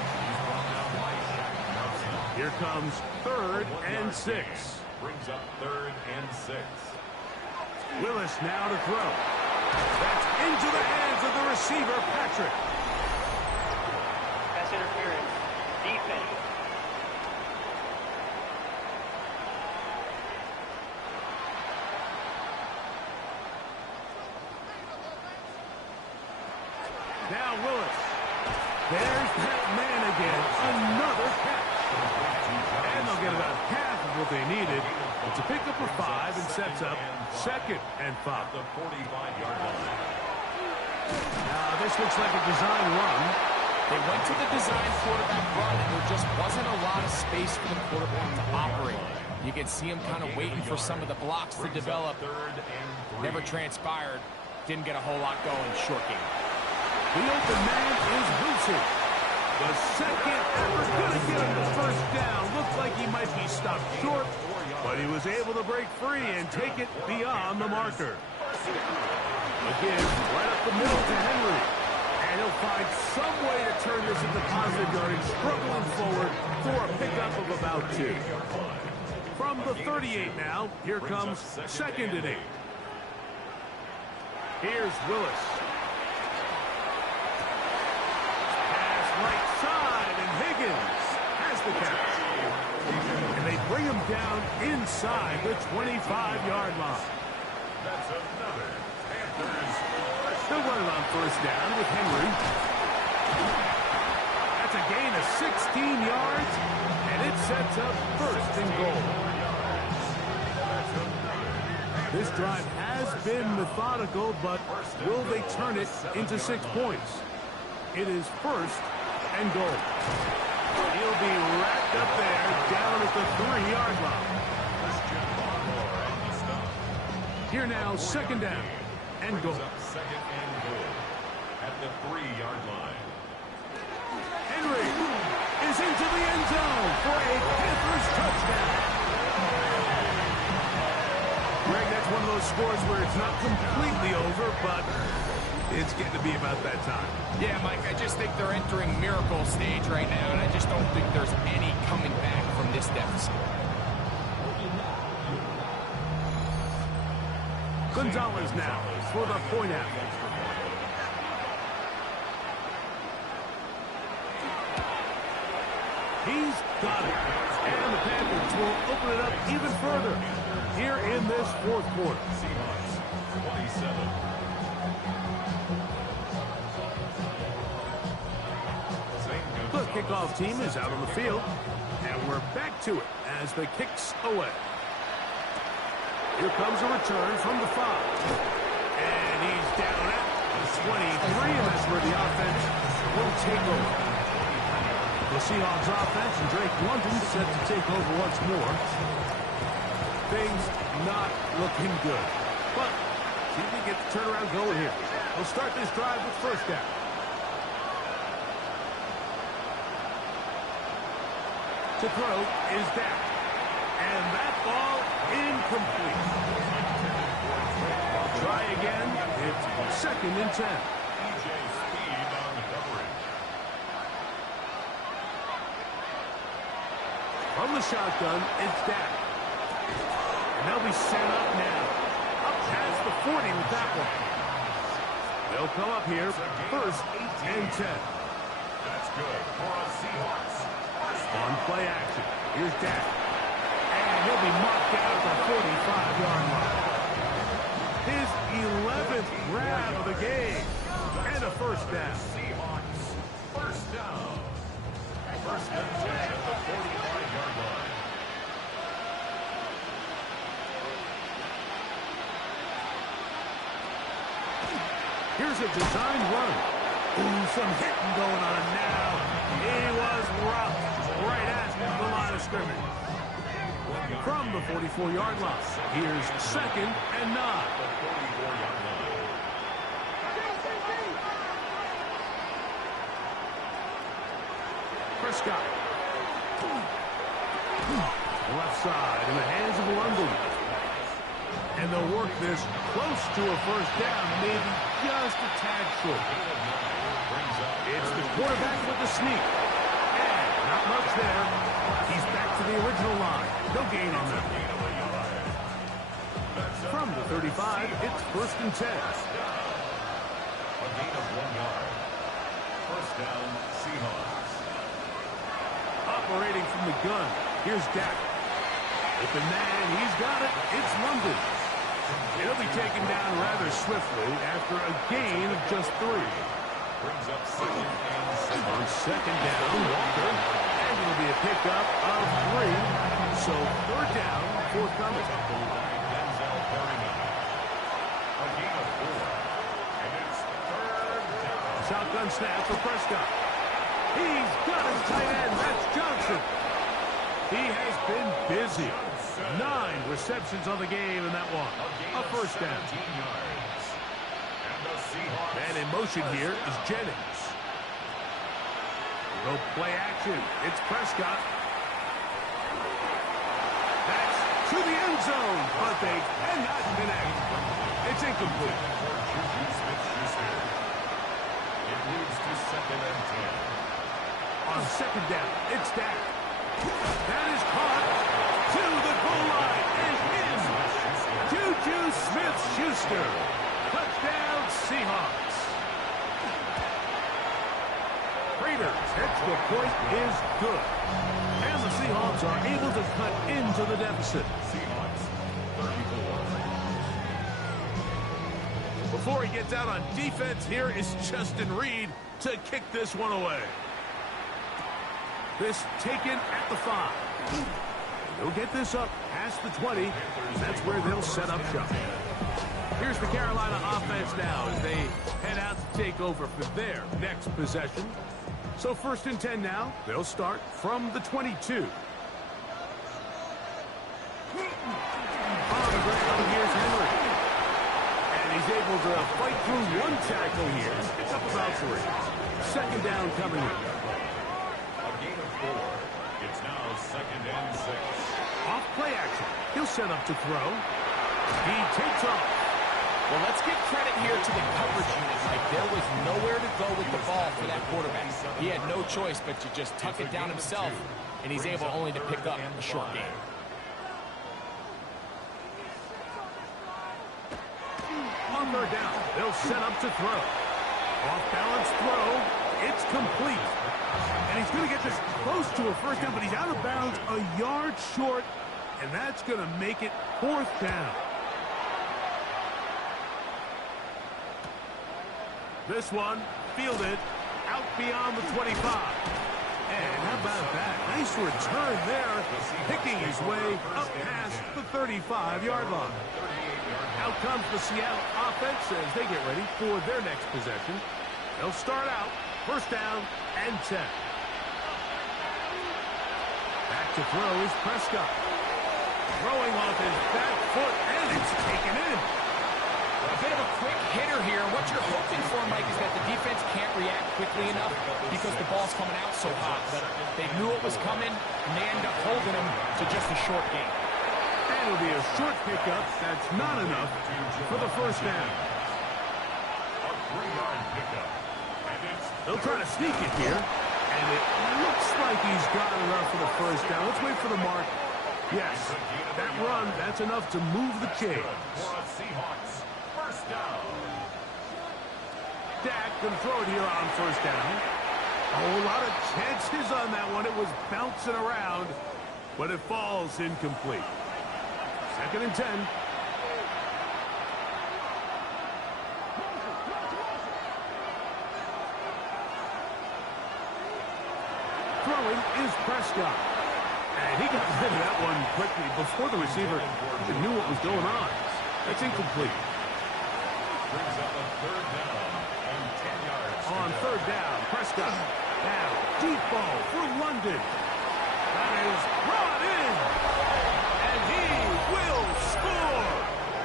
Here comes 3rd and 6. Brings up 3rd and 6. Willis now to throw. That's into the hands of the receiver, Patrick. Pass interference. Defense. Now Willis. There's that man again. Another catch. And they'll get about half of what they needed. It's a pickup of 5 and sets up 2nd and 5. The 45-yard line. Now this looks like a design run. They went to the design quarterback run, and there just wasn't a lot of space for the quarterback to operate. You can see him kind of waiting for some of the blocks to develop. 3rd and 3. Never transpired. Didn't get a whole lot going. Short game. The open man is Wilson. The second effort going to get him the first down. Looked like he might be stopped short, but he was able to break free and take it beyond the marker. Again, right up the middle to Henry. And he'll find some way to turn this into positive yardage, struggling forward for a pickup of about 2. From the 38 now, here comes 2nd and 8. Here's Willis. Pass right side, and Higgins has the catch. And they bring him down inside the 25-yard line. That's another Panthers. They'll run it on first down with Henry. That's a gain of 16 yards, and it sets up 1st and goal. This drive has been methodical, but will they turn it into 6 points? It is 1st and goal. He'll be wrapped up there down at the 3-yard line. Here now, 2nd down and goal. 2nd and goal at the 3-yard line. Henry is into the end zone for a Panthers touchdown. Greg, that's one of those scores where it's not completely over, but it's getting to be about that time. Yeah, Mike, I just think they're entering miracle stage right now, and I just don't think there's any coming back from this deficit. Gonzalez now for the point after. He's got it. And the Panthers will open it up even further here in this 4th quarter. Seahawks 27. The kickoff team is out on the field, and we're back to it as the kick's away. Here comes a return from the 5. And he's down at the 23, and that's where the offense will take over. The Seahawks offense and Drake London set to take over once more. Things not looking good. But see if we get the turnaround going here. We'll start this drive with 1st down. To throw is down. And that ball incomplete. Try again. It's 2nd and 10. DJ Speed on the coverage. From the shotgun, it's down. And they'll be set up now. Up past the 40 with that one. They'll come up here, first and 10. That's good for a Seahawks. On play action, here's Dak. And he'll be marked down at the 45-yard line. His 11th grab of the game. And a first down. Seahawks, first down. First and 10 at the 45-yard line. Here's a designed run. Ooh, some hitting going on now. He was rough right at the line of scrimmage. From the 44-yard line, here's second and 9. Prescott. Left side in the hands of London. And they'll work this close to a first down, maybe just a tad short. It's the quarterback with the sneak. And not much there. He's back to the original line. No gain on that. From the 35, it's first and 10. A gain of 1 yard. First down, Seahawks. Operating from the gun. Here's Dak. Open man, he's got it. It's London. He'll be taken down rather swiftly after a gain of just 3. Brings up second and 7. On second down, Walker. And it'll be a pickup of 3. So third down, forthcoming. Denzel Perryman. A gain of 4. And it's third down. Shotgun snap for Prescott. He's got his tight end. That's Johnson. He has been busy. 9 receptions on the game in that one. A first down. And in motion here is Jennings. Go play action. It's Prescott. That's to the end zone, but they cannot connect. It's incomplete. It moves to second and 10. On second down, it's Dak. That is caught to the goal line and in. Juju Smith-Schuster. Touchdown, Seahawks. Raiders' extra point is good. And the Seahawks are able to cut into the deficit. Seahawks, 34. Before he gets out on defense, here is Justin Reed to kick this one away. This taken at the 5. They'll get this up past the 20. That's where they'll set up shop. Here's the Carolina offense now as they head out to take over for their next possession. So first and 10 now. They'll start from the 22. On the ground, here's Henry. And he's able to fight through one tackle here. It's up about 3. Second down coming in. It's now second and 6. Off play action. He'll set up to throw. He takes off. Well, let's give credit here to the coverage unit. Like, there was nowhere to go with the ball for that quarterback. He had no choice but to just tuck it down himself, and he's able only to pick up a short gain. On third down, they'll set up to throw. Off balance throw. It's complete. And he's going to get this close to a first down, but he's out of bounds a yard short, and that's going to make it fourth down. This one fielded out beyond the 25. And how about that? Nice return there, picking his way up past the 35-yard line. Out comes the Seattle offense as they get ready for their next possession. They'll start out first down and 10. Back to throw is Prescott. Throwing off his back foot, and it's taken in. A bit of a quick hitter here. What you're hoping for, Mike, is that the defense can't react quickly enough because the ball's coming out so hot. But they knew it was coming, and they end up holding him to just a short gain. And it'll be a short pickup. That's not enough for the first down. A 3-yard pickup. And it's They'll try to sneak it here. And it looks like he's got enough for the first down. Let's wait for the mark. Yes, that run, that's enough to move the chains. for a Seahawks first down. Dak going to throw it here on first down. Oh, a lot of chances on that one. It was bouncing around, but it falls incomplete. 2nd and 10. Throwing is Prescott. And he got rid of that one quickly before the receiver even knew what was going on. That's incomplete. Brings up a 3rd down and 10 yards. On 3rd down, Prescott. Now, deep ball for London. That is brought in. And he will score.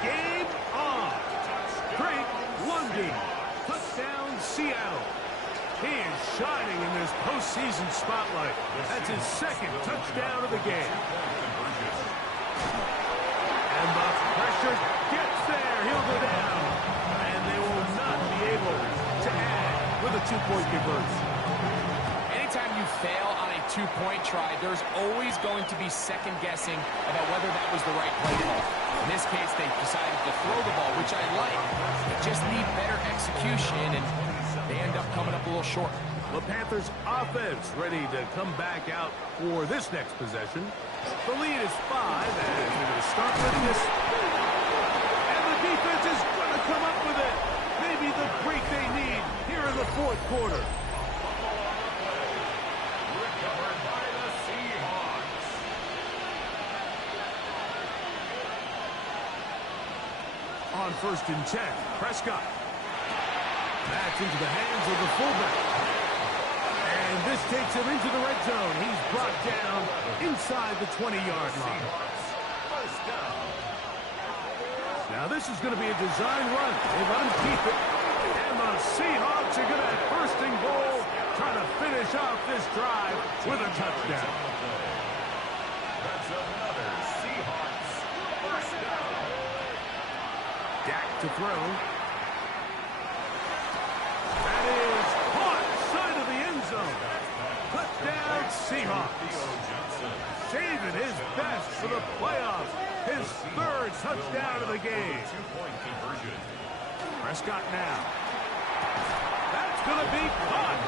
Game on. Drake London. Touchdown, Seattle. He is shining in this postseason spotlight. That's his 2nd touchdown of the game. And the pressure gets there. He'll go down. And they will not be able to add with a 2-point conversion. Anytime you fail on a 2-point try, there's always going to be second guessing about whether that was the right play call. In this case, they decided to throw the ball, which I like. They just need better execution, and they end up coming up a little short. The Panthers offense ready to come back out for this next possession. The lead is 5 as they're going to start with this. And the defense is going to come up with it. Maybe the break they need here in the 4th quarter. Recovered by the Seahawks. On 1st and 10, Prescott. That's into the hands of the fullback. And this takes him into the red zone. He's brought down inside the 20-yard line. First down. Now this is going to be a design run. They let him keep it. And the Seahawks are going to have 1st and goal, trying to finish off this drive with a touchdown. That's another Seahawks first down. Dak to throw. That is caught side of the end zone. Touchdown Seahawks. Saving his best for the playoffs. His 3rd touchdown of the game. 2-point conversion. Prescott now. That's going to be caught.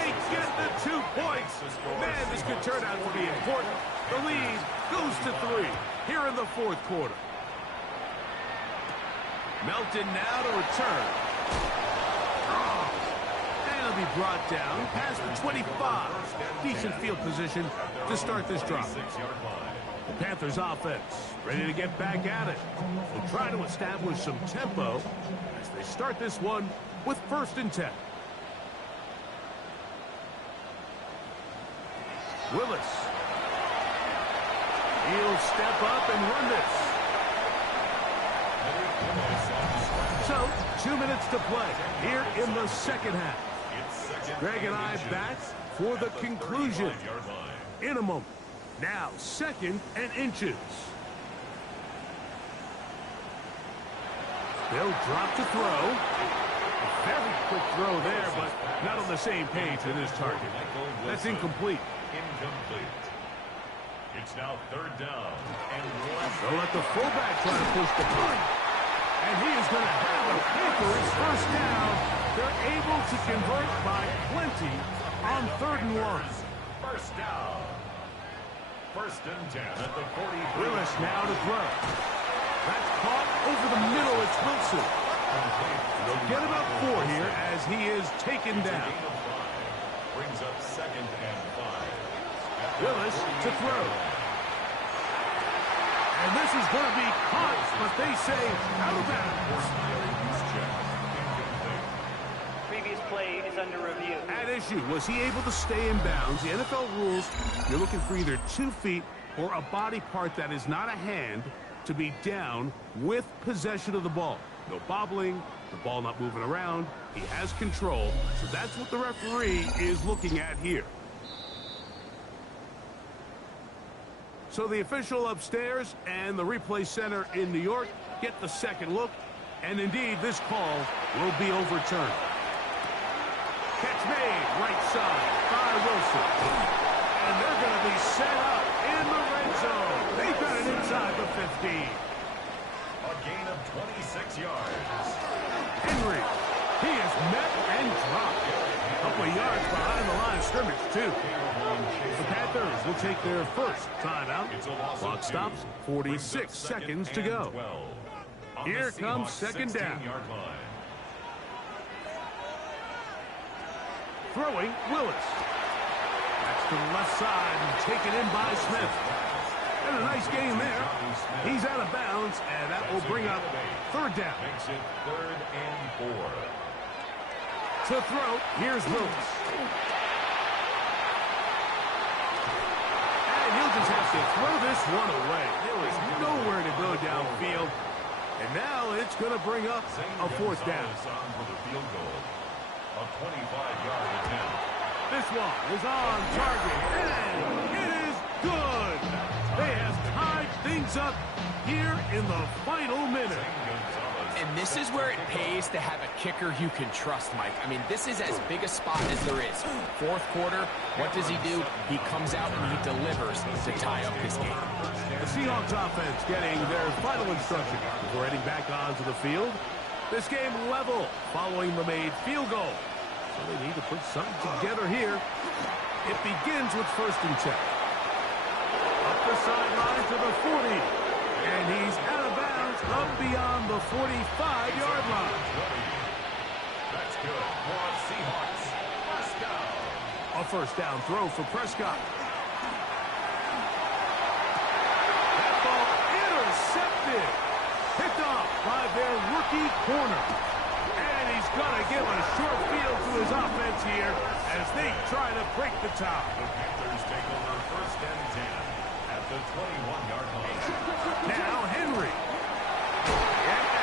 They get the 2 points. Man, this could turn out to be important. The lead goes to 3 here in the 4th quarter. Melton now to return. And he'll be brought down past the 25. Decent field position to start this drive. 6-yard line. The Panthers offense ready to get back at it. They'll try to establish some tempo as they start this one with 1st and 10. Willis. He'll step up and run this. So, 2 minutes to play here in the 2nd half. Greg and I back for the conclusion in a moment. Now, 2nd and inches. They'll drop to throw. A very quick throw there, but not on the same page with his target. That's incomplete. Incomplete. It's now 3rd down and 1. They'll let the fullback try to push the punt. And he is going to have a Panthers 1st down. They're able to convert by plenty on 3rd and 1. First down. 1st and 10 at the 40. Willis now to throw. That's caught over the middle. It's Wilson. They'll get about 4 here as he is taken down. Brings up 2nd and 5. Willis to throw. And this is going to be caught, but they say out of bounds. Previous play is under review. At issue, was he able to stay in bounds? The NFL rules, you're looking for either 2 feet or a body part that is not a hand to be down with possession of the ball. No bobbling, the ball not moving around. He has control, so that's what the referee is looking at here. So the official upstairs and the replay center in New York get the 2nd look, and indeed this call will be overturned. Catch made, right side by Wilson. And they're going to be set up in the red zone. They've got it inside the 15. A gain of 26 yards. Henry He is met and dropped. A couple of yards behind the line of scrimmage, too. The Panthers will take their first timeout. Clock stops, 46 seconds to go. Here comes second down. Throwing, Willis. That's to the left side and taken in by Smith. And a nice game there. He's out of bounds, and that will bring up third down. Makes it 3rd and 4. To throw, here's Willis. And he'll just have to throw this one away. There was nowhere to go downfield. And now it's going to bring up a fourth down. For the field goal. A 25-yard attempt. This one is on target, and it is good. They have tied things up here in the final minute. And this is where it pays to have a kicker you can trust, Mike. I mean, this is as big a spot as there is. Fourth quarter, what does he do? He comes out and he delivers to tie up this game. The Seahawks offense getting their final instruction before heading back onto the field. This game level following the made field goal. So they need to put something together here. It begins with 1st and 10. Up the sideline to the 40. And he's out of bounds up beyond the 45-yard line. That's good for the Seahawks. First down. A first down throw for Prescott. That ball intercepted. Picked off by their rookie corner. And he's going to give a short field to his offense here as they try to break the tie. The Panthers take over 1st and 10 at the 21-yard line. Now Henry. Yeah.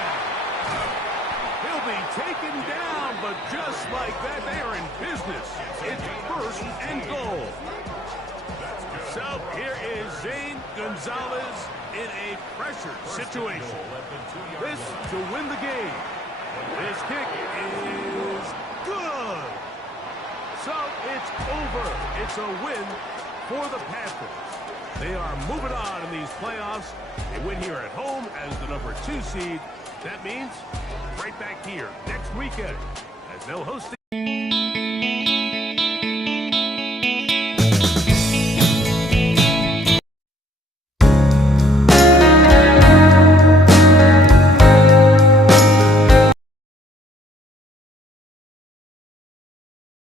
He'll be taken down, but just like that, they are in business. It's 1st and goal. So here is Zane Gonzalez in a pressure situation. This to win the game. This kick is good. So it's over. It's a win for the Panthers. They are moving on in these playoffs. They win here at home as the number 2 seed. That means right back here next weekend as they'll host the